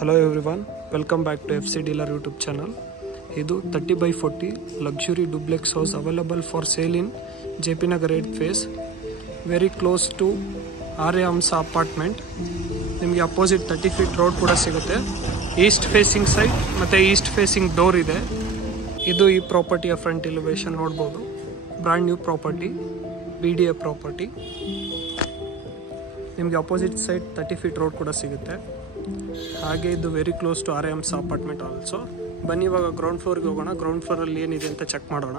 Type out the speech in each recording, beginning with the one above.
Hello everyone, welcome back to FC Dealer YouTube channel. Idu 30x40 luxury duplex house available for sale in JP Nagar 8th phase, very close to Arya Hamsa apartment. ನಿಮಗೆ opposite 30 feet road ಕೂಡ ಸಿಗುತ್ತೆ. East facing side ಮತ್ತು east facing door ಇದೆ. ಇದು ಈ ಪ್ರಾಪರ್ಟಿಯ front elevation ನೋಡ್ಬೋದು. Brand new property, BDA property. ನಿಮಗೆ ಅಪೋಸಿಟ್ ಸೈಡ್ 30 feet ರೋಡ್ ಕೂಡ ಸಿಗುತ್ತೆ. ಹಾಗೆ ಇದು very close to Arya Hamsa apartment also. ಬನ್ನಿ ಇವಾಗ ಗ್ರೌಂಡ್ ಫ್ಲೋರ್ಗೆ ಹೋಗೋಣ. ಗ್ರೌಂಡ್ ಫ್ಲೋರಲ್ಲಿ ಏನಿದೆ ಅಂತ ಚೆಕ್ ಮಾಡೋಣ.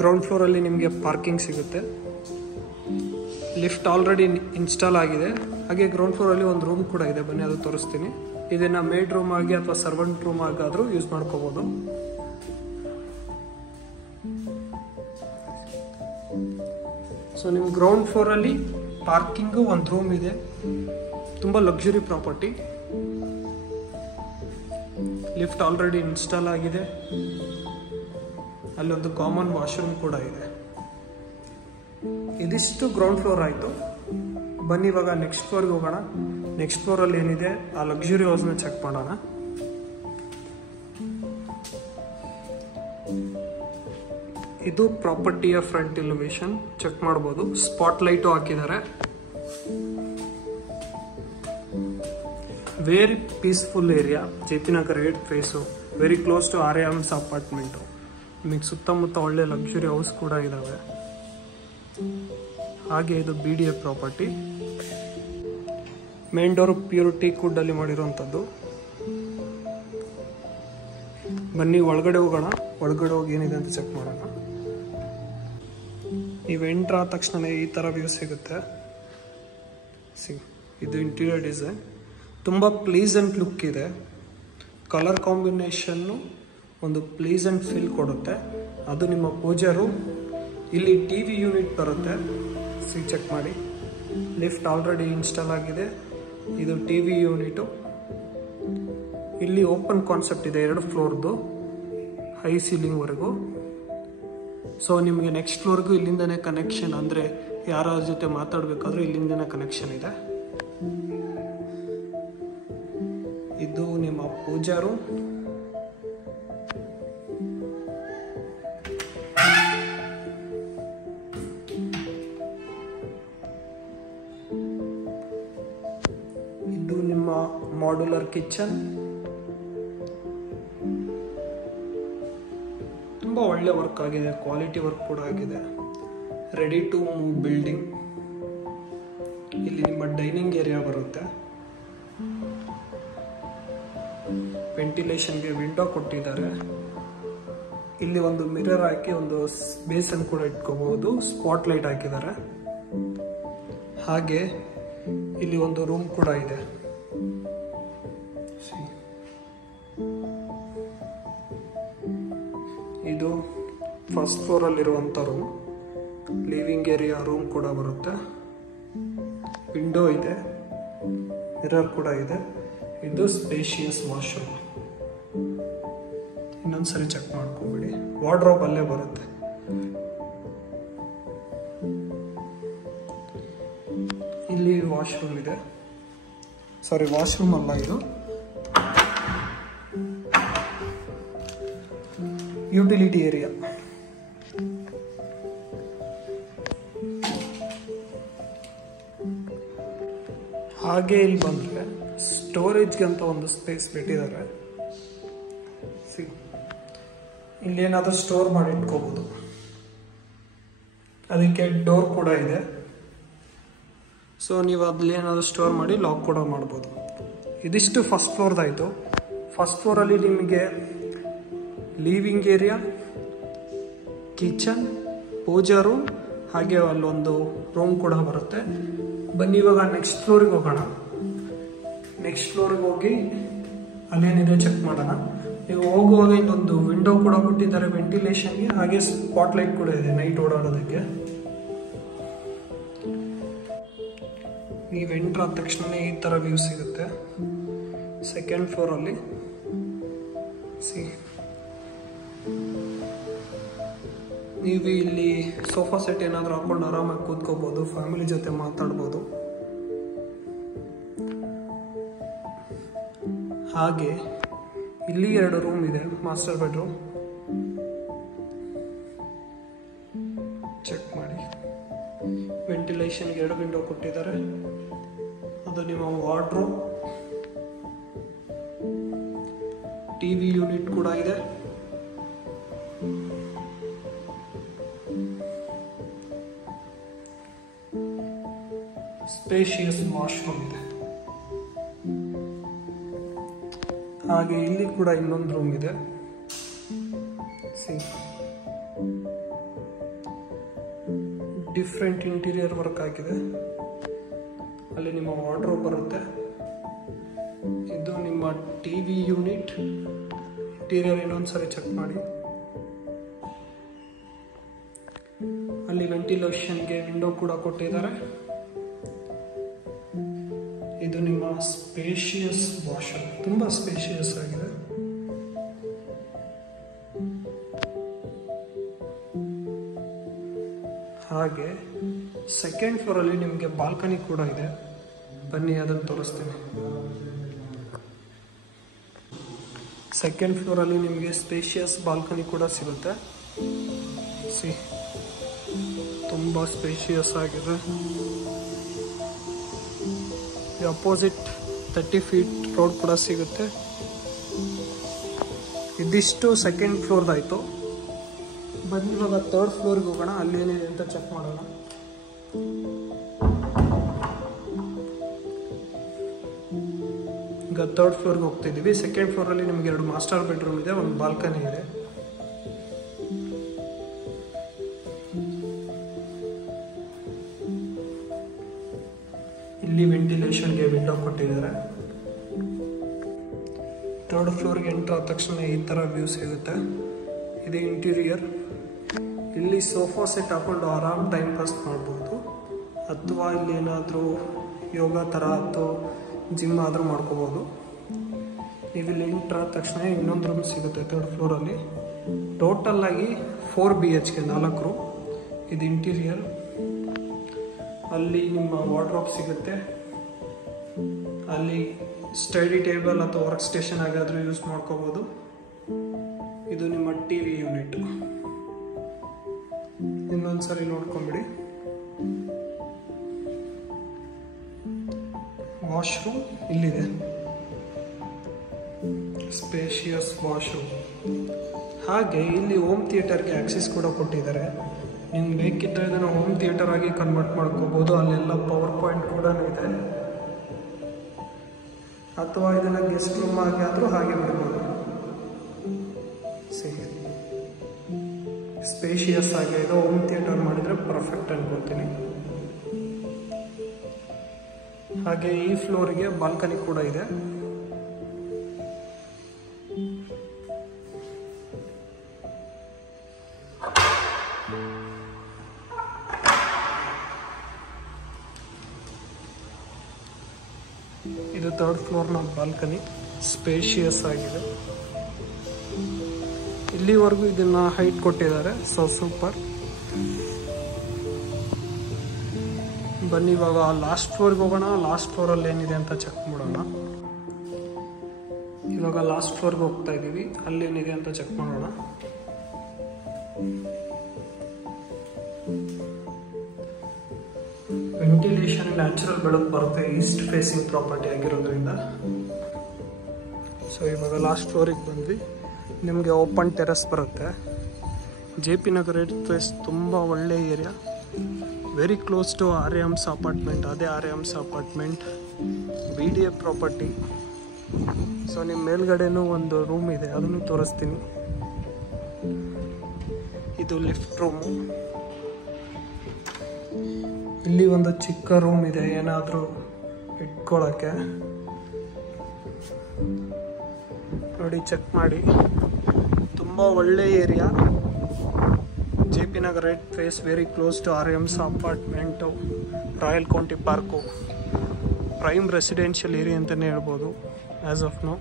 ಗ್ರೌಂಡ್ ಫ್ಲೋರಲ್ಲಿ ನಿಮಗೆ ಪಾರ್ಕಿಂಗ್ ಸಿಗುತ್ತೆ. ಲಿಫ್ಟ್ ಆಲ್ರೆಡಿ ಇನ್ಸ್ಟಾಲ್ ಆಗಿದೆ. ಹಾಗೆ ಗ್ರೌಂಡ್ ಫ್ಲೋರಲ್ಲಿ ಒಂದು ರೂಮ್ ಕೂಡ ಇದೆ, ಬನ್ನಿ ಅದು ತೋರಿಸ್ತೀನಿ. ಇದನ್ನು ಮೇಡ್ ರೂಮ್ ಆಗಿ ಅಥವಾ ಸರ್ವೆಂಟ್ ರೂಮ್ ಆಗಾದರೂ ಯೂಸ್ ಮಾಡ್ಕೋಬೋದು. ಸೊ ನಿಮ್ಮ ಗ್ರೌಂಡ್ ಫ್ಲೋರಲ್ಲಿ ಪಾರ್ಕಿಂಗು ಒಂದು ರೂಮ್ ಇದೆ. ತುಂಬ luxury property. Lift already install ಆಗಿದೆ. ಅಲ್ಲೊಂದು ಕಾಮನ್ ವಾಶ್ರೂಮ್ ಕೂಡ ಇದೆ. ಇದಿಷ್ಟು ಗ್ರೌಂಡ್ ಫ್ಲೋರ್ ಆಯಿತು. ಬನ್ನಿ ಇವಾಗ ನೆಕ್ಸ್ಟ್ ಫ್ಲೋರ್ಗೆ ಹೋಗೋಣ. ನೆಕ್ಸ್ಟ್ ಫ್ಲೋರಲ್ಲಿ ಏನಿದೆ ಆ ಲಕ್ಸುರಿ ಹೌಸ್ನ ಚೆಕ್ ಮಾಡೋಣ. ಇದು ಪ್ರಾಪರ್ಟಿಯ ಫ್ರಂಟ್ ಎಲಿವೇಶನ್ ಚೆಕ್ ಮಾಡ್ಬೋದು. ಸ್ಪಾಟ್ ಲೈಟು ಹಾಕಿದ್ದಾರೆ. Very peaceful area, JP Nagar 8th phase, very close to Arya Hamsa apartment. ನಿಮಗೆ ಸುತ್ತಮುತ್ತ ಒಳ್ಳೆ ಲಕ್ಸುರಿ ಹೌಸ್ ಕೂಡ ಇದ್ದಾವೆ. ಹಾಗೆ ಇದು BDA property. Main door pure teak wood ಅಲ್ಲಿ ಮಾಡಿರುವಂಥದ್ದು. ಬನ್ನಿ ಒಳಗಡೆ ಹೋಗೋಣ. ಒಳಗಡೆ ಹೋಗಿ ಏನಿದೆ ಅಂತ ಚೆಕ್ ಮಾಡೋಣ. ನೀವು ಎಂಟ್ರ್ ಆದ ತಕ್ಷಣ ಈ ಥರ ವ್ಯೂ ಸಿಗುತ್ತೆ. ಇದು ಇಂಟೀರಿಯರ್ ಡಿಸೈನ್ ತುಂಬ ಪ್ಲೀಸೆಂಟ್ ಲುಕ್ ಇದೆ. ಕಲರ್ ಕಾಂಬಿನೇಷನ್ನು ಒಂದು ಪ್ಲೀಸೆಂಟ್ ಫೀಲ್ ಕೊಡುತ್ತೆ. ಅದು ನಿಮ್ಮ ಪೂಜಾ ರೂಮ್. ಇಲ್ಲಿ TV ಯೂನಿಟ್ ಬರುತ್ತೆ. ಚೆಕ್ ಮಾಡಿ. ಲಿಫ್ಟ್ ಆಲ್ರೆಡಿ ಇನ್ಸ್ಟಾಲ್ ಆಗಿದೆ. ಇದು TV ಯೂನಿಟು. ಇಲ್ಲಿ ಓಪನ್ ಕಾನ್ಸೆಪ್ಟ್ ಇದೆ, 2 ಫ್ಲೋರ್ದು, ಹೈ ಸೀಲಿಂಗ್ವರೆಗೂ. ಸೊ ನಿಮಗೆ ನೆಕ್ಸ್ಟ್ ಫ್ಲೋರ್ಗೂ ಇಲ್ಲಿಂದನೇ ಕನೆಕ್ಷನ್, ಅಂದರೆ ಯಾರ ಜೊತೆ ಮಾತಾಡಬೇಕಾದ್ರೂ ಇಲ್ಲಿಂದನೇ ಕನೆಕ್ಷನ್ ಇದೆ. ಇದು ನಿಮ್ಮ ಪೂಜಾ ರೂಮ್. ಇದು ನಿಮ್ಮ ಮಾಡ್ಯುಲರ್ ಕಿಚನ್. ತುಂಬ ಒಳ್ಳೆ ವರ್ಕ್ ಆಗಿದೆ, ಕ್ವಾಲಿಟಿ ವರ್ಕ್ ಕೂಡ ಆಗಿದೆ. Ready to move building. ಇಲ್ಲಿ ನಿಮ್ಮ ಡೈನಿಂಗ್ ಏರಿಯಾ ಬರುತ್ತೆ. ವೆಂಟಿಲೇಷನ್ಗೆ ವಿಂಡೋ ಕೊಟ್ಟಿದ್ದಾರೆ. ಇಲ್ಲಿ ಒಂದು ಮಿರರ್ ಹಾಕಿ ಒಂದು ಬೇಸನ್ ಕೂಡ ಇಟ್ಕೋಬಹುದು. ಸ್ಪಾಟ್ ಲೈಟ್ ಹಾಕಿದ್ದಾರೆ. ಹಾಗೆ ಇಲ್ಲಿ ಒಂದು ರೂಮ್ ಕೂಡ ಇದೆ. ಇದು ಫಸ್ಟ್ ಫ್ಲೋರ್ ಅಲ್ಲಿರುವಂತ ರೂಮ್. ಲಿವಿಂಗ್ ಏರಿಯಾ ರೂಮ್ ಕೂಡ ಬರುತ್ತೆ. ವಿಂಡೋ ಇದೆ, ಮಿರರ್ ಕೂಡ ಇದೆ. ಇದು ಸ್ಪೇಷಿಯಸ್ ವಾಶ್ರೂಮ್. ಇನ್ನೊಂದ್ಸರಿ ಚೆಕ್ ಮಾಡ್ಕೊಬಿಡಿ. ವಾರ್ಡ್ರೋಬ್ ಅಲ್ಲೇ ಬರುತ್ತೆ. ಇಲ್ಲಿ ವಾಶ್ರೂಮ್ ಇದೆ. ಸಾರಿ, ವಾಶ್ರೂಮ್ ಅಲ್ಲ, ಇದು ಯುಟಿಲಿಟಿ ಏರಿಯಾ. ಹಾಗೆ ಇಲ್ಲಿ ಬಂದ್ರೆ ಸ್ಟೋರೇಜ್ಗೆ ಅಂತ ಒಂದು ಸ್ಪೇಸ್ ಬಿಟ್ಟಿದ್ದಾರೆ. ಇಲ್ಲಿ ಏನಾದರೂ ಸ್ಟೋರ್ ಮಾಡಿ ಇಟ್ಕೋಬಹುದು. ಅದಕ್ಕೆ ಡೋರ್ ಕೂಡ ಇದೆ. ಸೊ ನೀವು ಅಲ್ಲಿ ಏನಾದರೂ ಸ್ಟೋರ್ ಮಾಡಿ ಲಾಕ್ ಕೂಡ ಮಾಡ್ಬೋದು. ಇದಿಷ್ಟು ಫಸ್ಟ್ ಫ್ಲೋರ್ದಾಯಿತು. ಫಸ್ಟ್ ಫ್ಲೋರಲ್ಲಿ ನಿಮಗೆ ಲಿವಿಂಗ್ ಏರಿಯಾ, ಕಿಚನ್, ಪೂಜಾ ರೂಮ್, ಹಾಗೆ ಅಲ್ಲೊಂದು ರೂಮ್ ಕೂಡ ಬರುತ್ತೆ. ಬನ್ನಿ ಇವಾಗ ನೆಕ್ಸ್ಟ್ ಫ್ಲೋರಿಗೆ ಹೋಗೋಣ. ನೆಕ್ಸ್ಟ್ ಫ್ಲೋರಿಗೆ ಹೋಗಿ ಅಲ್ಲೇನಿದೆ ಚೆಕ್ ಮಾಡೋಣ. ನೀವು ಹೋಗುವಾಗ ಇಲ್ಲೊಂದು ವಿಂಡೋ ಕೂಡ ಕೊಟ್ಟಿದ್ದಾರೆ ವೆಂಟಿಲೇಷನ್ಗೆ. ಹಾಗೆ ಸ್ಪಾಟ್ ಲೈಟ್ ಕೂಡ ಇದೆ ನೈಟ್ ಓಡಾಡೋದಕ್ಕೆ. ನೀವು ಎಂಟ್ರ್ ಆದ ತಕ್ಷಣ ಈ ಥರ ವ್ಯೂ ಸಿಗುತ್ತೆ. ಸೆಕೆಂಡ್ ಫ್ಲೋರಲ್ಲಿ ನೀವು ಇಲ್ಲಿ ಸೋಫಾ ಸೆಟ್ ಏನಾದರೂ ಹಾಕೊಂಡು ಆರಾಮಾಗಿ ಕೂತ್ಕೋಬೋದು. ಫ್ಯಾಮಿಲಿ ಜೊತೆ ಮಾತಾಡ್ಬೋದು. ಹಾಗೆ ಇಲ್ಲಿ 2 ರೂಮ್ ಇದೆ, ಮಾಸ್ಟರ್ ಬೆಡ್ರೂಮ್. ಚೆಕ್ ಮಾಡಿ, ವೆಂಟಿಲೇಷನ್ಗೆ 2 ವಿಂಡೋ ಕೊಟ್ಟಿದ್ದಾರೆ. ಅದು ನಿಮ್ಮ ವಾರ್ಡ್ರೋಬ್, ಟಿವಿ ಯೂನಿಟ್ ಕೂಡ ಇದೆ. ಸ್ಪೇಷಿಯಸ್ ವಾಶ್ರೂಮ್ ಇದೆ. ಹಾಗೆ ಇಲ್ಲಿ ಕೂಡ ಇನ್ನೊಂದು ರೂಮ್ ಇದೆ. ಡಿಫ್ರೆಂಟ್ ಇಂಟೀರಿಯರ್ ವರ್ಕ್ ಆಗಿದೆ. ಅಲ್ಲಿ ನಿಮ್ಮ ವಾರ್ಡ್ರೋಬ್ ಬರುತ್ತೆ. ಇದು ನಿಮ್ಮ ಟಿವಿ ಯೂನಿಟ್. ಇಂಟೀರಿಯರ್ ಇನ್ನೊಂದ್ಸರಿ ಚೆಕ್ ಮಾಡಿ. ಅಲ್ಲಿ ವೆಂಟಿಲೇಷನ್ಗೆ ವಿಂಡೋ ಕೂಡ ಕೊಟ್ಟಿದ್ದಾರೆ. ಇದು ನಿಮ್ಮ ಸ್ಪೇಷಿಯಸ್ ವಾಶರ್, ತುಂಬಾ ಸ್ಪೇಷಿಯಸ್ ಆಗಿದೆ. ಹಾಗೆ ಸೆಕೆಂಡ್ ಫ್ಲೋರ್ ಅಲ್ಲಿ ನಿಮಗೆ ಬಾಲ್ಕನಿ ಕೂಡ ಇದೆ. ಬನ್ನಿ ಅದನ್ನು ತೋರಿಸ್ತೀನಿ. ಸೆಕೆಂಡ್ ಫ್ಲೋರ್ ಅಲ್ಲಿ ನಿಮಗೆ ಸ್ಪೇಷಿಯಸ್ ಬಾಲ್ಕನಿ ಕೂಡ ಸಿಗುತ್ತೆ. ತುಂಬಾ ಸ್ಪೇಷಿಯಸ್ ಆಗಿದೆ. ಅಪೋಸಿಟ್ 30 ಫೀಟ್ ರೋಡ್ ಕೂಡ ಸಿಗುತ್ತೆ. ಇದಿಷ್ಟು ಸೆಕೆಂಡ್ ಫ್ಲೋರ್ದಾಯಿತು. ಬನ್ನಿ ಇವಾಗ 3rd ಫ್ಲೋರ್ಗೆ ಹೋಗೋಣ, ಅಲ್ಲಿ ಏನಿದೆ ಅಂತ ಚೆಕ್ ಮಾಡೋಣ. ಈಗ 3rd ಫ್ಲೋರ್ಗೆ ಹೋಗ್ತಿದ್ದೀವಿ. ಸೆಕೆಂಡ್ ಫ್ಲೋರಲ್ಲಿ ನಿಮಗೆ 2 ಮಾಸ್ಟರ್ ಬೆಡ್ರೂಮ್ ಇದೆ, 1 ಬಾಲ್ಕನಿ ಇದೆ. ಇಲ್ಲಿ ವೆಂಟಿಲೇಷನ್ಗೆ ವಿಂಡೋ ಕೊಟ್ಟಿದ್ದಾರೆ. 3rd ಫ್ಲೋರ್ಗೆ ಎಂಟರ್ ಆದ ತಕ್ಷಣ ಈ ಥರ ವ್ಯೂ ಸಿಗುತ್ತೆ. ಇದು ಇಂಟೀರಿಯರ್. ಇಲ್ಲಿ ಸೋಫಾ ಸೆಟ್ ಹಾಕೊಂಡು ಆರಾಮ್ ಟೈಮ್ ಪಾಸ್ ಮಾಡ್ಬೋದು, ಅಥವಾ ಇಲ್ಲಿ ಏನಾದರೂ ಯೋಗ ಥರ ಅಥವಾ ಜಿಮ್ ಆದರೂ ಮಾಡ್ಕೋಬೋದು. ನೀವು ಇಲ್ಲಿ ಎಂಟರ್ ಆದ ತಕ್ಷಣ ಇನ್ನೊಂದು ರೂಮ್ ಸಿಗುತ್ತೆ 3rd ಫ್ಲೋರಲ್ಲಿ. ಟೋಟಲ್ ಆಗಿ 4 BHK, 4 ರೂಮ್. ಇದು ಇಂಟೀರಿಯರ್. ಅಲ್ಲಿ ನಿಮ್ಮ ವಾರ್ಡ್ರೋಬ್ ಸಿಗುತ್ತೆ. ಅಲ್ಲಿ ಸ್ಟಡಿ ಟೇಬಲ್ ಅಥವಾ ವರ್ಕ್ ಸ್ಟೇಷನ್ ಆಗಾದರೂ ಯೂಸ್ ಮಾಡ್ಕೋಬೋದು. ಇದು ನಿಮ್ಮ ಟಿವಿ ಯೂನಿಟ್. ಇನ್ನೊಂದ್ಸರಿ ನೋಡ್ಕೊಂಬಿಡಿ. ವಾಶ್ರೂಮ್ ಇಲ್ಲಿದೆ, ಸ್ಪೇಷಿಯಸ್ ವಾಶ್ರೂಮ್. ಹಾಗೆ ಇಲ್ಲಿ ಹೋಮ್ ಥಿಯೇಟರ್ಗೆ ಆಕ್ಸೆಸ್ ಕೂಡ ಕೊಟ್ಟಿದ್ದಾರೆ. ನಿಮ್ಗೆ ಬೇಕಿದ್ದರೆ ಇದನ್ನು ಹೋಮ್ ಥಿಯೇಟರ್ ಆಗಿ ಕನ್ವರ್ಟ್ ಮಾಡ್ಕೋಬೋದು. ಅಲ್ಲೆಲ್ಲ ಪವರ್ ಪಾಯಿಂಟ್ ಕೂಡ ಇದೆ. ಅಥವಾ ಇದನ್ನು ಗೆಸ್ಟ್ ರೂಮ್ ಆಗಿ ಆದರೂ ಹಾಗೆ ಬಿಡ್ಬೋದು. ಸ್ಪೇಷಿಯಸ್ ಆಗಿ ಇದು ಹೋಮ್ ಥಿಯೇಟರ್ ಮಾಡಿದರೆ ಪರ್ಫೆಕ್ಟ್ ಅನ್ಕೊಳ್ತೀನಿ. ಹಾಗೆ ಈ ಫ್ಲೋರಿಗೆ ಬಾಲ್ಕನಿ ಕೂಡ ಇದೆ. ಇದು 3rd ಫ್ಲೋರ್ನ ಬಾಲ್ಕನಿ. ಸ್ಪೇಷಿಯಸ್ ಆಗಿದೆ. ಇಲ್ಲಿವರೆಗೂ ಇದನ್ನ ಹೈಟ್ ಕೊಟ್ಟಿದ್ದಾರೆ. ಸೂಪರ್. ಬನ್ನಿ ಇವಾಗ ಲಾಸ್ಟ್ ಫ್ಲೋರ್ಗೆ ಹೋಗೋಣ. ಲಾಸ್ಟ್ ಫ್ಲೋರಲ್ಲಿ ಏನಿದೆ ಅಂತ ಚೆಕ್ ಮಾಡೋಣ. ಇವಾಗ ಲಾಸ್ಟ್ ಫ್ಲೋರ್ಗೆ ಹೋಗ್ತಾ ಇದ್ದೀವಿ. ಅಲ್ಲೇನಿದೆ ಅಂತ ಚೆಕ್ ಮಾಡೋಣ. ವೆಂಟಿಲೇಷನ್ ನ್ಯಾಚುರಲ್ ಬೆಳಕು ಬರುತ್ತೆ, ಈಸ್ಟ್ ಫೇಸಿಂಗ್ ಪ್ರಾಪರ್ಟಿ ಆಗಿರೋದ್ರಿಂದ. ಸೊ ಇವಾಗ ಲಾಸ್ಟ್ ಫ್ಲೋರಿಗೆ ಬಂದ್ವಿ. ನಿಮಗೆ ಓಪನ್ ಟೆರೆಸ್ ಬರುತ್ತೆ. JP ನಗರ್ ಫೇಸ್ ತುಂಬ ಒಳ್ಳೆ area. Very close to Aryams apartment. ಅದೇ Aryams apartment BDA property. So ನಿಮ್ಮ ಮೇಲ್ಗಡೆನೂ ಒಂದು ರೂಮ್ ಇದೆ, ಅದನ್ನು ತೋರಿಸ್ತೀನಿ. ಇದು ಲಿಫ್ಟ್ ರೂಮು. ಇಲ್ಲಿ ಒಂದು ಚಿಕ್ಕ ರೂಮ್ ಇದೆ, ಏನಾದರೂ ಇಟ್ಕೊಳ್ಳೋಕ್ಕೆ. ನೋಡಿ, ಚೆಕ್ ಮಾಡಿ. ತುಂಬ ಒಳ್ಳೆ area. JP Nagar phase, very close to Aryams apartment, royal county park, prime residential area ಅಂತಲೇ ಹೇಳ್ಬೋದು ಆ್ಯಸ್ ಆಫ್ ನೋ.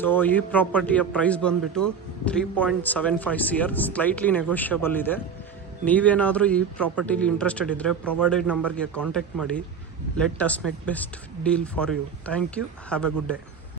ಸೊ ಈ ಪ್ರಾಪರ್ಟಿಯ ಪ್ರೈಸ್ ಬಂದುಬಿಟ್ಟು 3.75 CR. ಸ್ಲೈಟ್ಲಿ ನೆಗೋಷಿಯಬಲ್ ಇದೆ. ನೀವೇನಾದರೂ ಈ ಪ್ರಾಪರ್ಟಿಲಿ ಇಂಟ್ರೆಸ್ಟೆಡ್ ಇದ್ದರೆ ಪ್ರೊವೈಡೆಡ್ ನಂಬರ್ಗೆ ಕಾಂಟ್ಯಾಕ್ಟ್ ಮಾಡಿ. Let us make best deal for you. Thank you. Have a good day.